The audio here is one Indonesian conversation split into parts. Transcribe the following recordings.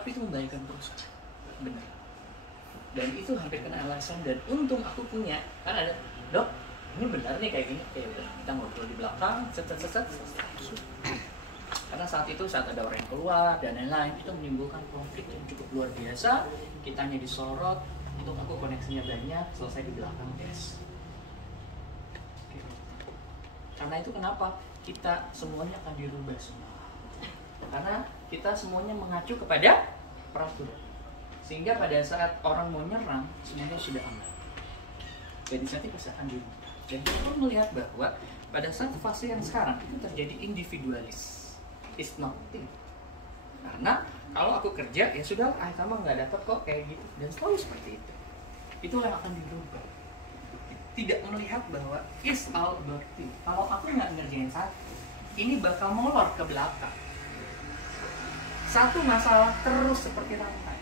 tapi itu membahayakan perusahaan. Benar. Dan itu hampir kena alasan, dan untung aku punya, kan ada, dok, ini benar nih kayak gini, kayak udah kita ngobrol di belakang, set. Karena saat ada orang yang keluar dan lain-lain, itu menimbulkan konflik yang cukup luar biasa. Kitanya disorot, untuk aku koneksinya banyak, selesai di belakang des. Karena itu kenapa kita semuanya akan dirubah semua. Karena kita semuanya mengacu kepada peraturan. Sehingga pada saat orang mau nyerang, semuanya sudah aman. Jadi saat itu pasti akan dirubah. Dan kita pun melihat bahwa pada saat fase yang sekarang itu terjadi individualis. It's not team. Karena kalau aku kerja ya sudah, kamu nggak dapat kok kayak gitu, dan selalu seperti itu. Itulah yang akan dirubah. Tidak melihat bahwa it's all about team. Kalau aku nggak ngerjain satu, ini bakal molor ke belakang. Satu masalah terus seperti rantai.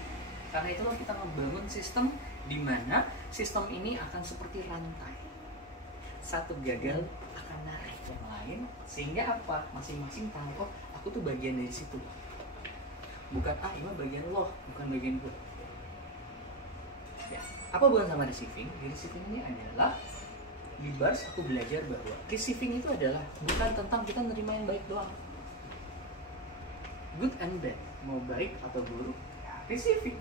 Karena itulah kita membangun sistem di mana sistem ini akan seperti rantai. Satu gagal akan narik yang lain, sehingga apa? Masing-masing tahu, oh aku tuh bagian dari situ. Bukan ini bagian lo, bukan bagian gue. Ya, apa bukan sama receiving? Di receiving ini adalah di bars aku belajar bahwa receiving itu adalah bukan tentang kita nerima yang baik doang. Good and bad, mau baik atau buruk, ya receiving.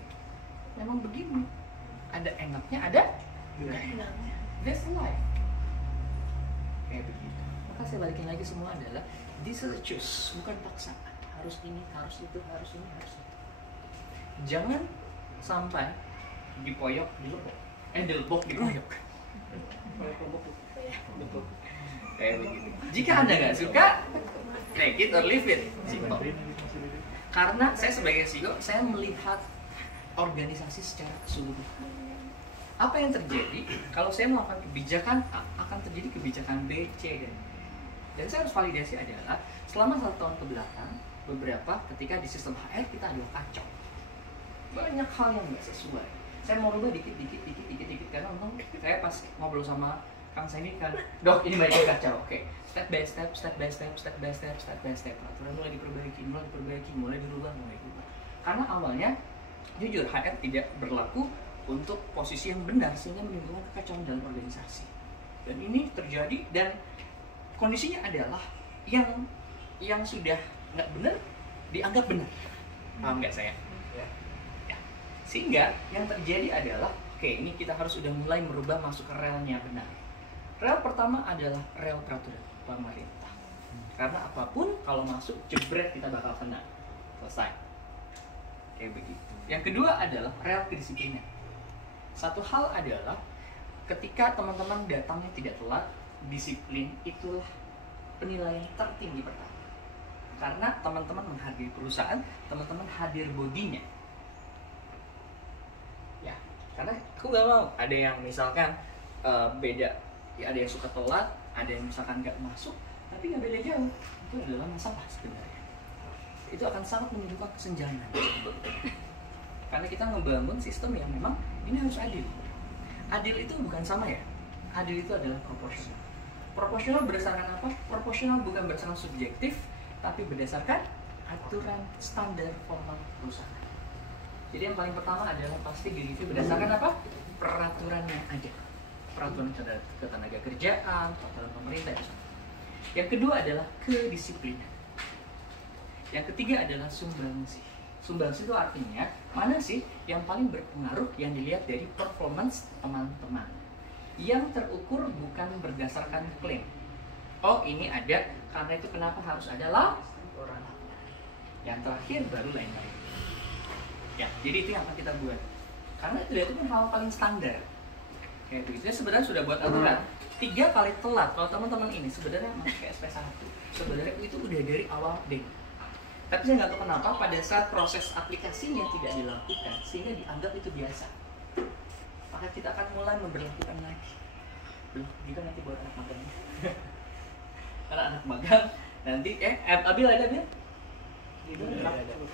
Memang begini. Ada enaknya, ada enggak enaknya. That's life. Kayak begitu. Maka saya balikin lagi, semua adalah this is a choose, bukan paksaan. Harus ini, harus itu, harus ini, harus itu. Jangan sampai dipoyok, dilebok. Dilebok, dipoyok. Kayak begitu. Jika Anda nggak suka, take it or leave it. Simple. Karena saya sebagai CEO, saya melihat organisasi secara keseluruhan. Apa yang terjadi kalau saya melakukan kebijakan A, akan terjadi kebijakan B, C, dan D. Dan saya harus validasi adalah selama 1 tahun ke belakang, beberapa ketika di sistem HR kita adalah kacau. Banyak hal yang nggak sesuai. Saya mau rubah dikit, karena memang saya pas ngobrol sama Kang Sandy kan, dok ini banyak kacau. Oke, step by step. Aturan mulai diperbaiki, mulai dirubah. Karena awalnya jujur HR tidak berlaku untuk posisi yang benar, sehingga menimbulkan kekacauan dalam organisasi. Dan ini terjadi, dan kondisinya adalah yang sudah nggak benar dianggap benar. Paham nggak saya? Ya. Sehingga yang terjadi adalah, oke, ini kita harus sudah mulai merubah masuk ke relnya benar. Rel pertama adalah rel peraturan pemerintah. Karena apapun kalau masuk jebret kita bakal kena. Selesai. Kayak begitu. Yang kedua adalah rel kedisiplinan. Satu hal adalah ketika teman-teman datangnya tidak telat, disiplin itulah penilaian tertinggi pertama. Karena teman-teman menghargai perusahaan, teman-teman hadir bodinya. Ya, karena aku gak mau ada yang misalkan beda, ya ada yang suka telat, ada yang misalkan gak masuk, tapi gak beda jauh. Itu adalah masalah sebenarnya. Itu akan sangat menimbulkan kesenjangan. Karena kita ngebangun sistem yang memang ini harus adil. Adil itu bukan sama ya. Adil itu adalah proporsional. Proporsional berdasarkan apa? Proporsional bukan berdasarkan subjektif, tapi berdasarkan aturan standar formal perusahaan. Jadi yang paling pertama adalah pasti direview berdasarkan apa? Peraturan yang ada. Peraturan ketenaga kerjaan, peraturan pemerintah. Yang kedua adalah kedisiplinan. Yang ketiga adalah sumbangsi. Sumbangsi itu artinya mana sih yang paling berpengaruh yang dilihat dari performance teman-teman. Yang terukur bukan berdasarkan klaim. Oh ini ada, karena itu kenapa harus ada laporan. Yang terakhir baru lain-lain. Ya, jadi itu yang akan kita buat. Karena itu kan hal paling standar. Kayak begitu. Sebenarnya sudah buat aturan. 3 kali telat, kalau teman-teman ini sebenarnya pakai SP1. Sebenarnya itu udah dari awal deh. Tapi saya nggak tahu kenapa pada saat proses aplikasinya tidak dilakukan, sehingga dianggap itu biasa. Maka kita akan mulai memberlakukan lagi. Juga nanti buat anak magang. Karena anak magang nanti Abil ada Bil?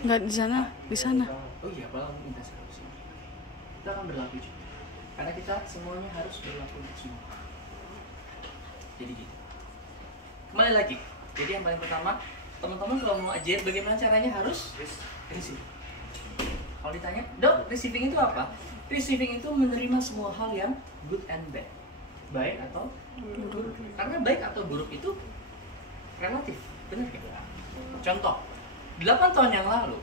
Nggak di sana, di sana. Oh iya, kalau minta solusi. Kita akan berlaku juga. Karena kita semuanya harus berlaku untuk semua. Jadi gitu. Kembali lagi. Jadi yang paling pertama, teman-teman kalau mau ajar bagaimana caranya harus receive. Kalau ditanya, Dok, receiving itu apa? Receiving itu menerima semua hal yang good and bad, baik atau buruk. Karena baik atau buruk itu relatif, benar kan? Contoh, 8 tahun yang lalu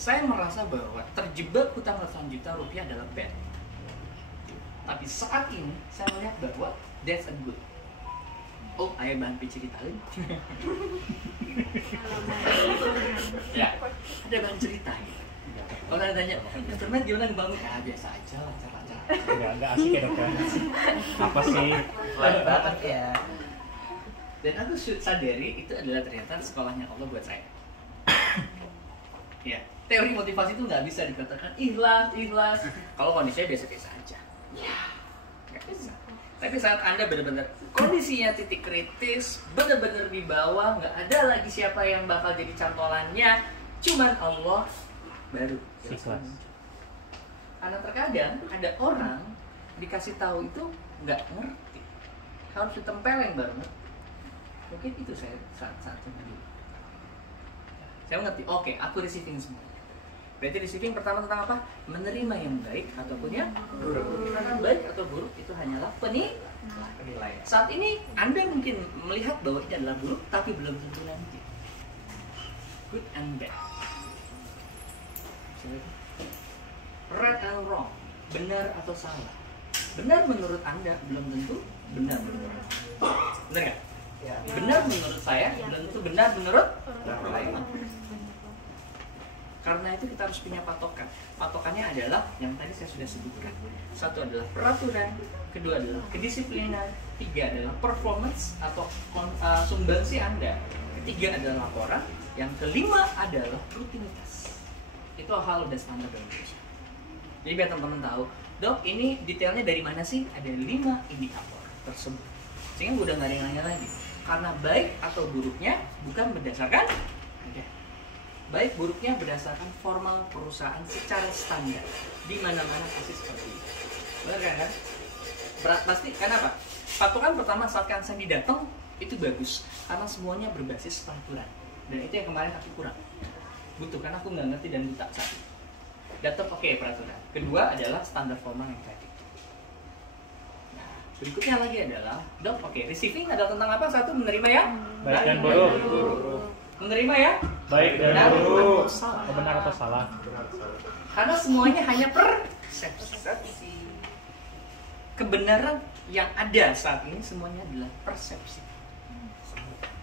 saya merasa bahwa terjebak hutang ratusan juta rupiah adalah bad. Tapi saat ini saya melihat bahwa that's a good. Oh, ayah bahan ceritain. Ya, ada bahan cerita. Kalau ada tanya, internet gimana ngebangun? Ya biasa aja, lancar-lancar. Enggak asik ya dokter. Apa sih? Lancar banget ya. Dan aku sadari itu adalah ternyata sekolahnya Allah buat saya. Ya, teori motivasi itu nggak bisa dikatakan ikhlas. Kalau kondisinya biasa-biasa aja. Ya, nggak bisa. Tapi saat Anda benar-benar kondisinya titik kritis, benar-benar di bawah, nggak ada lagi siapa yang bakal jadi cantolannya, cuman Allah, baru ikhlas. Karena terkadang ada orang dikasih tahu itu nggak ngerti, harus ditempelin baru. Mungkin itu saya saat-saat dulu. Saya mengerti, oke, aku receiving semua. Berarti receiving pertama tentang apa? Menerima yang baik ataupun yang buruk. Karena baik atau buruk itu hanyalah penilaian. Saat ini Anda mungkin melihat bahwa ini adalah buruk, tapi belum tentu nanti. Good and bad. Right and wrong, benar atau salah. Benar menurut Anda belum tentu benar menurut Anda. Benar nggak? Ya. Benar menurut saya belum tentu benar menurut orang lain. Karena itu kita harus punya patokan. Patokannya adalah yang tadi saya sudah sebutkan. Satu adalah peraturan, kedua adalah kedisiplinan, tiga adalah performance atau sumbangsi Anda, ketiga adalah laporan, yang kelima adalah rutinitas. Itu hal dan standar dalam perusahaan. Jadi biar teman-teman tahu, Dok, ini detailnya dari mana sih? Ada 5 indikator tersebut. Sehingga udah nggak ada yang nanya lagi. Karena baik atau buruknya bukan berdasarkan baik buruknya berdasarkan formal perusahaan secara standar. Di mana-mana pasti seperti itu. Benar kan? Pasti, kenapa? Patokan pertama saat Kansendi datang itu bagus karena semuanya berbasis peraturan. Dan itu yang kemarin aku kurang butuh karena aku nggak ngerti dan buta satu. Datang oke, peraturan. Kedua adalah standar formal yang tadi. Nah, berikutnya lagi adalah Dok, receiving adalah tentang apa? Satu, menerima ya Baik dan buruk. Menerima ya Baik dan benar buruk. atau salah. Benar atau salah? Karena semuanya hanya persepsi. Kebenaran yang ada saat ini semuanya adalah persepsi.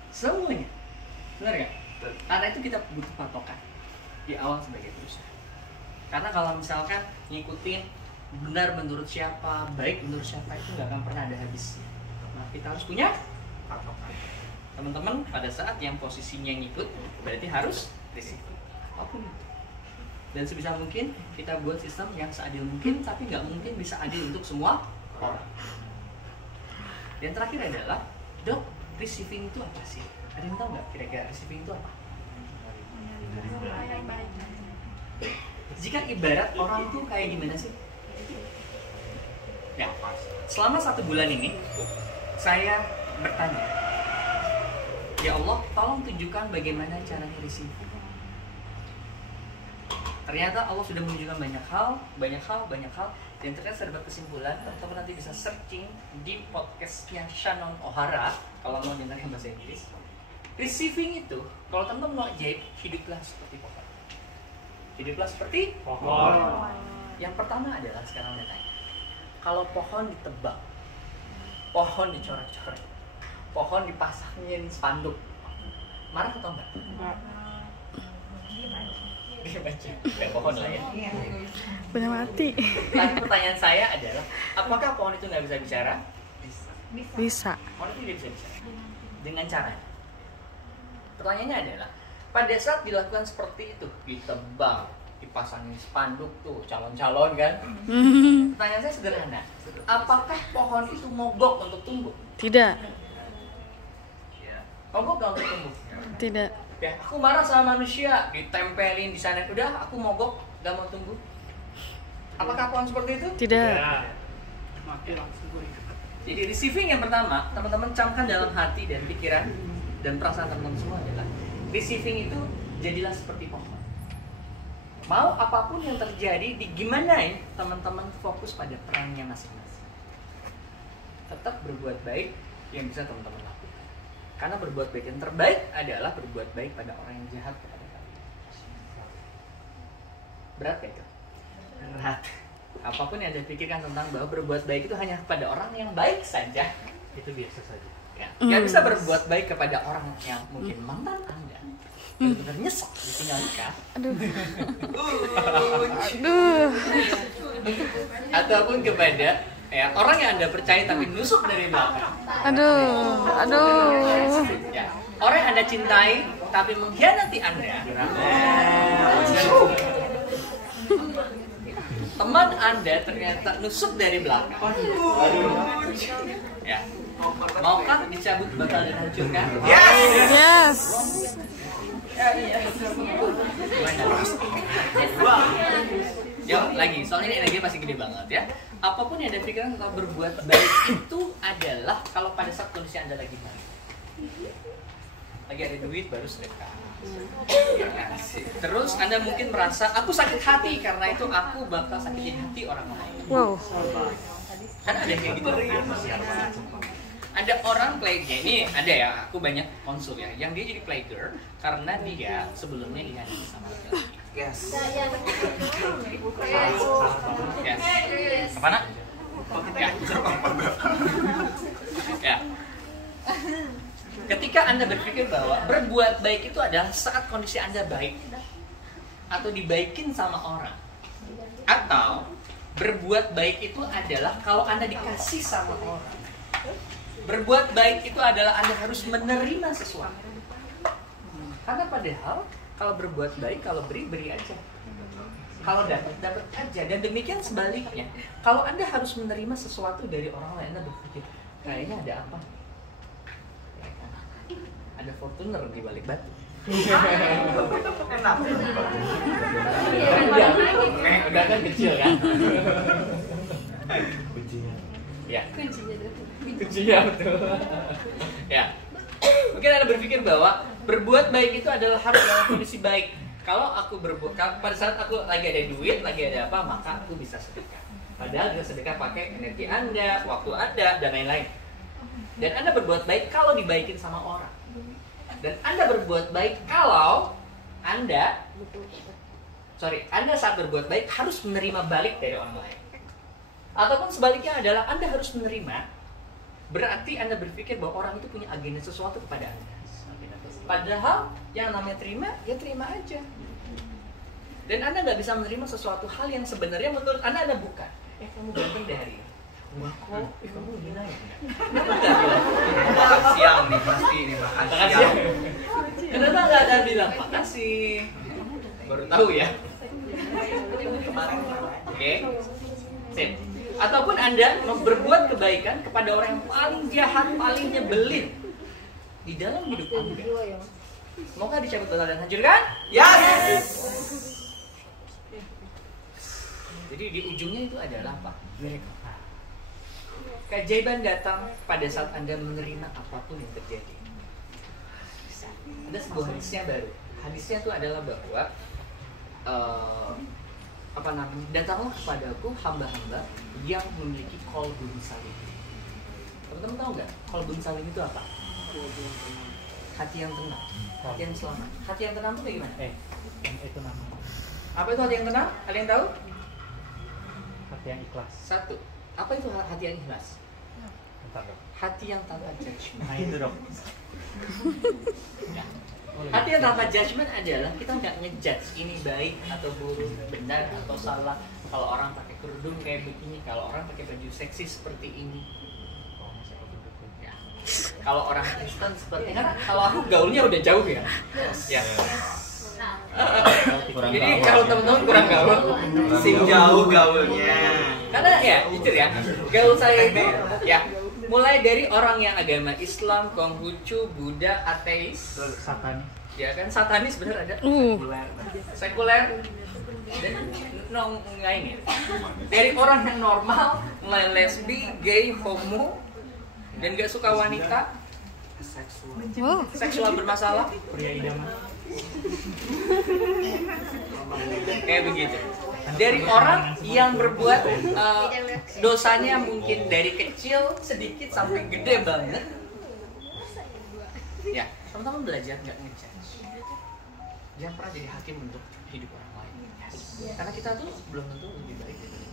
Semuanya. Benar nggak? Karena itu kita butuh patokan di awal sebagai perusahaan. Karena kalau misalkan ngikutin benar menurut siapa, baik menurut siapa, itu nggak akan pernah ada habisnya. Nah, kita harus punya patokan. Teman-teman pada saat yang posisinya ngikut berarti harus risiko apapun. Dan sebisa mungkin kita buat sistem yang seadil mungkin, tapi nggak mungkin bisa adil untuk semua orang. Dan terakhir adalah, Dok, receiving itu apa sih? Ada yang tahu nggak kira-kira receiving itu apa? Jika ibarat orang itu kayak gimana sih? Ya, selama 1 bulan ini saya bertanya, ya Allah, tolong tunjukkan bagaimana caranya receiving. Ternyata Allah sudah menunjukkan banyak hal. Dan ternyata saya dapat kesimpulan. Teman-teman nanti bisa searching di podcastnya Shannon O'Hara kalau mau dengar yang bahasa Inggris. Receiving itu, kalau teman-teman mau ajaib, hiduplah seperti pohon. Hiduplah seperti pohon. Yang pertama adalah sekarang saya tanya, kalau pohon ditebang, pohon dicoret-coret, pohon dipasangin spanduk, marah atau enggak? Dia baca, kayak pohon lah ya. Benar mati. Tapi pertanyaan saya adalah, apakah pohon itu nggak bisa bicara? Bisa. Pohon itu tidak bisa bicara. Dengan cara. Pertanyaannya adalah, pada saat dilakukan seperti itu, ditebang, dipasangin spanduk tuh, calon-calon kan? Pertanyaan saya sederhana, apakah pohon itu mogok untuk tumbuh? Tidak. Mogok nggak untuk tumbuh? Tidak. Ya, aku marah sama manusia, ditempelin di sana, udah aku mogok, gak mau tumbuh. Apakah pohon seperti itu? Tidak. Jadi receiving yang pertama, teman-teman camkan dalam hati dan pikiran dan perasaan teman-teman semua adalah receiving itu jadilah seperti pohon. Mau apapun yang terjadi di gimana ya, teman-teman fokus pada perannya masing-masing. Tetap berbuat baik yang bisa teman-teman lakukan. Karena berbuat baik yang terbaik adalah berbuat baik pada orang yang jahat kepada kalian. Berat gak itu? Berat. Apapun yang Anda pikirkan tentang bahwa berbuat baik itu hanya kepada orang yang baik saja, Itu biasa saja. ya. Gak bisa berbuat baik kepada orang yang mungkin mantan Anda benar-benar nyesek ditinggal nikah. Aduh. Aduh. Ataupun kepada ya, orang yang Anda percaya tapi nusuk dari belakang. Aduh. Aduh. Ya, orang yang Anda cintai tapi mengkhianati Anda. Teman Anda ternyata nusuk dari belakang. Ya. Maukah dicabut, batal, dan hancurkan? Yes. Jawab lagi, soalnya ini energi masih gede banget ya. Apapun yang Anda pikirkan tentang berbuat baik itu adalah kalau pada saat kondisi Anda lagi baik, lagi ada duit baru sedekah. Terus Anda mungkin merasa aku sakit hati karena itu aku bakal sakitin hati orang lain. Wow. Kan ada yang kayak gitu. Ada orang playgirl, ini ada ya, aku banyak konsul ya, yang dia jadi playgirl karena dia sebelumnya dihianati sama laki-laki. Yes. Yes. Apa nak? Ya. Ya. Ketika Anda berpikir bahwa berbuat baik itu adalah saat kondisi Anda baik atau dibaikin sama orang, atau berbuat baik itu adalah kalau Anda dikasih sama orang. Berbuat baik itu adalah Anda harus menerima sesuatu. Karena padahal kalau berbuat baik, kalau beri aja. Kalau dapat aja. Dan demikian sebaliknya. Kalau Anda harus menerima sesuatu dari orang lain, Anda berpikir, kayaknya ada apa? Ada Fortuner di balik batu. Enak. Udah kan kecil kan? Kuncinya. Ya. Kuncinya betul. Ya. Mungkin Anda berpikir bahwa berbuat baik itu adalah harus dalam kondisi baik. Kalau aku berbuat, pada saat aku lagi ada duit, lagi ada apa, maka aku bisa sedekah. Padahal bisa sedekah pakai energi Anda, waktu Anda, dan lain-lain. Dan Anda berbuat baik kalau dibaikin sama orang. Dan Anda berbuat baik kalau Anda saat berbuat baik harus menerima balik dari orang lain. Ataupun sebaliknya adalah Anda harus menerima, berarti Anda berpikir bahwa orang itu punya agenda sesuatu kepada Anda. Padahal yang namanya terima, ya terima aja. Dan Anda nggak bisa menerima sesuatu hal yang sebenarnya menurut Anda bukan. Kamu ganteng deh hari ini. Wah kok, kamu gila ya? Kenapa nggak bilang? Makan siang nih pasti ini makan siang. Kenapa nggak ada bilang makasih? Baru tahu ya. Oke, sip. Ataupun Anda berbuat kebaikan kepada orang yang paling jahat, paling nyebelin di dalam hidup Anda. Semoga dicabut, batal, dan hancurkan? Yes. Jadi di ujungnya itu adalah apa? Miracle. Keajaiban datang pada saat Anda menerima apapun yang terjadi. Ada sebuah hadisnya baru. Hadisnya itu adalah bahwa datanglah kepadaku hamba-hamba yang memiliki qalbun salim. Teman-teman tahu nggak qalbun salim itu apa? Hati yang tenang, hati yang selamat. Hati yang tenang itu kayak gimana? Itu namanya. Apa itu hati yang tenang? Ada yang tahu? Hati yang ikhlas. Satu. Apa itu hati yang ikhlas? Bentar dok. Hati yang tanpa judgment. Nah itu dok. Ya. Hati yang tanpa judgment adalah kita nggak ngejudge ini baik atau buruk, benar atau salah. Kalau orang pakai kerudung kayak begini, kalau orang pakai baju seksi seperti ini. Ya. Kalau orang Kristen seperti, karena kalau aku gaulnya udah jauh ya. Ya. Jadi kalau teman-teman kurang gaul, Sing jauh gaulnya. karena ya jujur ya, gaul saya itu ya mulai dari orang yang agama Islam, Konghucu, Buddha, ateis, Satanis. ya kan satanis bener ada, sekuler, dan nggak ini. Dari orang yang normal, mulai lesbi, gay, homo, dan gak suka wanita, Wow. seksual bermasalah, Pria idaman. Kayak begitu. Dari orang yang berbuat dosanya mungkin dari kecil sedikit sampai gede banget. Ya, teman-teman belajar nggak ngejudge. Jangan pernah jadi hakim untuk hidup orang lain. Karena kita tuh belum tentu lebih baik dari kita.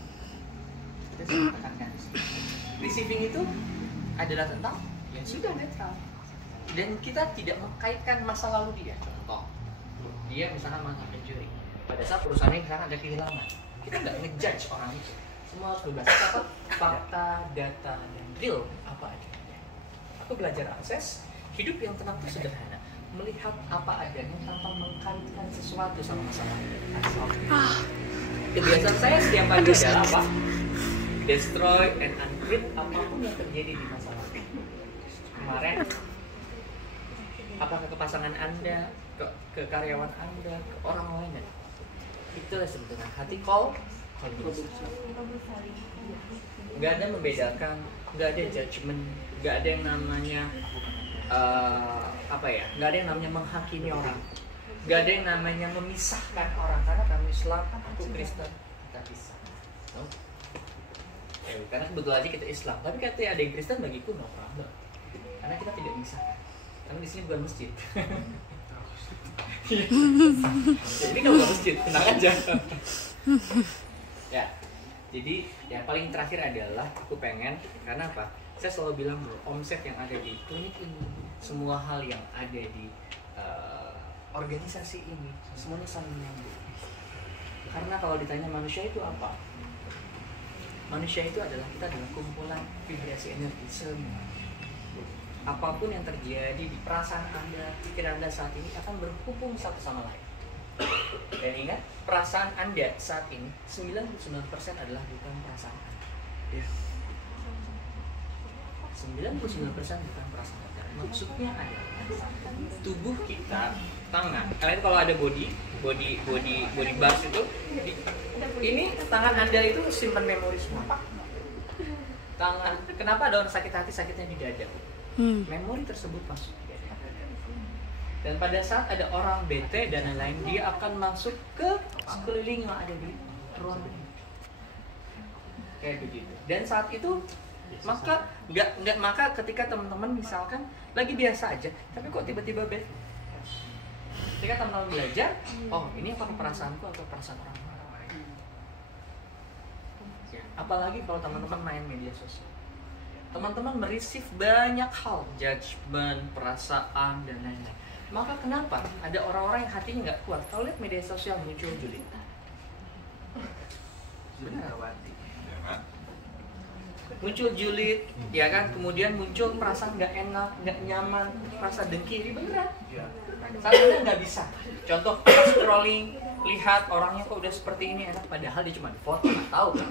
Kita sering tekankan di sini. Receiving itu adalah tentang yang sudah netral. Dan kita tidak mengkaitkan masa lalu dia. Contoh, dia misalkan mantan pencuri. Pada saat perusahaannya misalkan ada kehilangan, kita nggak ngejudge orang itu. Semua harus bebas. Apa fakta, data, dan real apa adanya. Aku belajar akses hidup yang tenang itu sederhana. Melihat apa adanya tanpa mengkaitkan sesuatu sama masalah. Kebiasaan saya setiap pagi adalah apa? Destroy and uncreate apapun yang terjadi di masa lalu. Kemarin, apakah ke pasangan Anda, ke karyawan Anda, ke orang lain, itulah sebetulnya hati call. Nggak ada membedakan, nggak ada judgement, nggak ada yang namanya nggak ada yang namanya menghakimi orang, nggak ada yang namanya memisahkan orang. Karena kamu Islam, aku Kristen, kita pisah. No? Karena kebetulan aja kita Islam, tapi katanya ada yang Kristen bagiku no problem. Karena kita tidak memisahkan. Karena di sini bukan masjid. Jadi kalau bukan masjid, tenang aja. Ya, jadi yang paling terakhir adalah aku pengen, karena apa? Saya selalu bilang bro, omset yang ada di klinik ini, semua hal yang ada di organisasi ini, semuanya saling menyambung. Karena kalau ditanya manusia itu apa? Manusia itu adalah, kita adalah kumpulan vibrasi energi semua. Apapun yang terjadi di perasaan Anda, pikiran Anda saat ini akan berhubung satu sama lain. Dan ingat, perasaan Anda saat ini 99% adalah bukan perasaan Anda. 99% bukan perasaan Anda. Maksudnya adalah tubuh kita, tangan. Kalian kalau ada body bars itu, ini tangan Anda itu simpan memori semua. Tangan, kenapa ada orang sakit hati, sakitnya di dada? Memori tersebut masuk di dada. Dan pada saat ada orang bete dan lain-lain, dia akan masuk ke sekeliling yang ada di ruangan. Kayak begitu. Dan saat itu maka ketika teman-teman misalkan lagi biasa aja, tapi kok tiba-tiba bete. Ketika teman-teman belajar, oh ini apa perasaanku atau perasaan orang lain. Apalagi kalau teman-teman main media sosial, teman-teman mereceive banyak hal, judgement, perasaan dan lain-lain. Maka kenapa ada orang-orang yang hatinya nggak kuat kalau lihat media sosial muncul julid? Benar. Muncul julid, ya kan? Kemudian muncul perasaan nggak enak, nggak nyaman, rasa dengki, beneran. Saat Anda nggak bisa. Contoh, scrolling, lihat orangnya kok udah seperti ini enak, padahal dia cuma di foto, nggak tahu kan?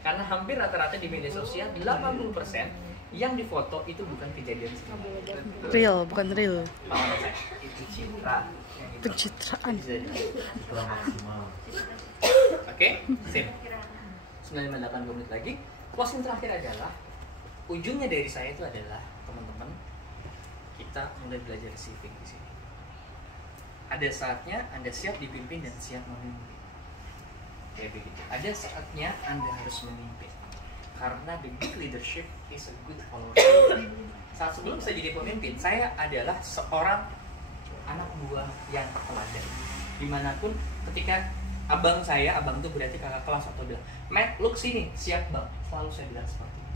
Karena hampir rata-rata di media sosial 80% yang difoto itu bukan kejadian sebenarnya. Real, bukan real. Itu citra. Pencitraan. Oke, sip. 958 menit lagi. Closing terakhir adalah, ujungnya dari saya itu adalah teman-teman, kita mulai belajar receiving di sini. Ada saatnya Anda siap dipimpin dan siap memimpin. Kayak begitu. Ada saatnya Anda harus memimpin. Karena the good leadership is a good follower. Saat sebelum saya jadi pemimpin, saya adalah seorang anak buah yang teladan. Dimanapun, ketika abang itu berarti kakak kelas atau bilang, Matt, look sini, siap bang. Selalu saya bilang seperti itu.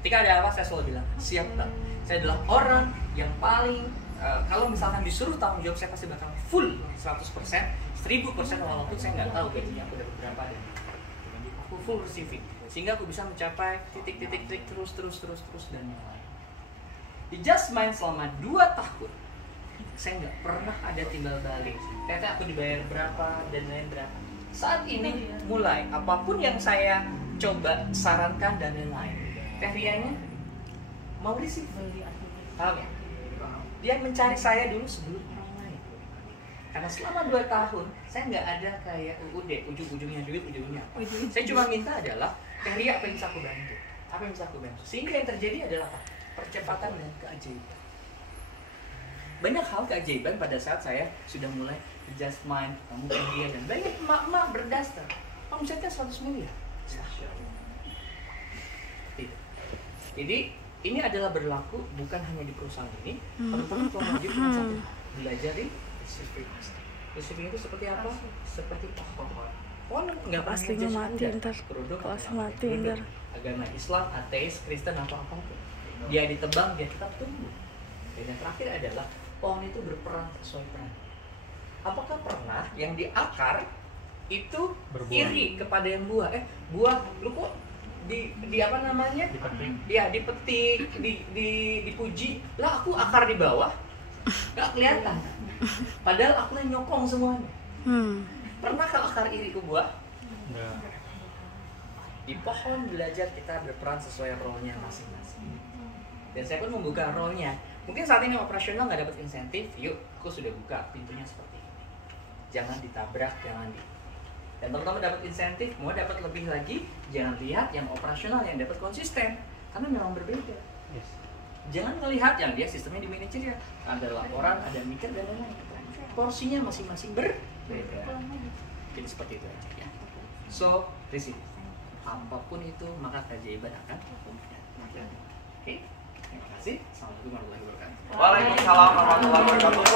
Ketika ada apa, saya selalu bilang, siap bang. Saya adalah orang yang paling, kalau misalkan disuruh tanggung jawab, saya pasti bakal full 100%, 1000% walaupun saya nggak tahu gajinya aku dapat berapa dan aku full receiving. Sehingga aku bisa mencapai titik-titik terus dan yang lain. Di Just Mind selama 2 tahun, saya nggak pernah ada timbal balik. Ternyata aku dibayar berapa dan lain berapa. Saat ini mulai apapun yang saya coba sarankan dan lain-lain, Tehrianya mau receive. Paham ya? Dia mencari saya dulu sebelum orang lain. Karena selama 2 tahun saya nggak ada kayak ujung-ujungnya duit, ujungnya apa. Saya cuma minta adalah Tehria apa yang bisa aku bantu, apa yang bisa aku bantu. Sehingga yang terjadi adalah apa? Percepatan dan keajaiban. banyak hal keajaiban pada saat saya sudah mulai adjust mind, kamu dia dan banyak emak-emak berdasar omsetnya 100 miliar. Jadi ini adalah berlaku bukan hanya di perusahaan ini, teman-teman kalau mau cuma satu belajar di receiving. Receiving itu seperti apa? Seperti pohon. Pohon nggak pernah Aslinya ngejudge mati Anda. ntar. Kerudung Kalau atau asli apa, mati kerudung. ntar. Agama Islam, ateis, Kristen atau apapun. Dia ditebang, dia tetap tumbuh. Dan yang terakhir adalah pohon itu berperan sesuai peran. Apakah pernah yang di akar itu Berbuah. iri kepada yang buah? Buah, lu kok di apa namanya? Dipetik. Ya dipetik, dipuji. Lah aku akar di bawah, nggak kelihatan. Padahal aku yang nyokong semuanya. Pernah kalau akar iri ke buah? Enggak. Di pohon belajar kita berperan sesuai role-nya masing-masing. Dan saya pun membuka role-nya. Mungkin saat ini operasional nggak dapat insentif, yuk, aku sudah buka pintunya seperti ini. Jangan ditabrak, jangan di. Dan teman-teman dapat insentif, mau dapat lebih lagi, jangan lihat yang operasional yang dapat konsisten, karena memang berbeda. Yes. Jangan melihat yang dia sistemnya di manajer ya, ada laporan, ada mikir dan lain-lain. Porsinya masing-masing berbeda. Jadi seperti itu aja ya. So, receive. Apapun itu, maka keajaiban akan punya. Oke, terima kasih. Assalamualaikum warahmatullahi wabarakatuh. Waalaikumsalam warahmatullahi wabarakatuh.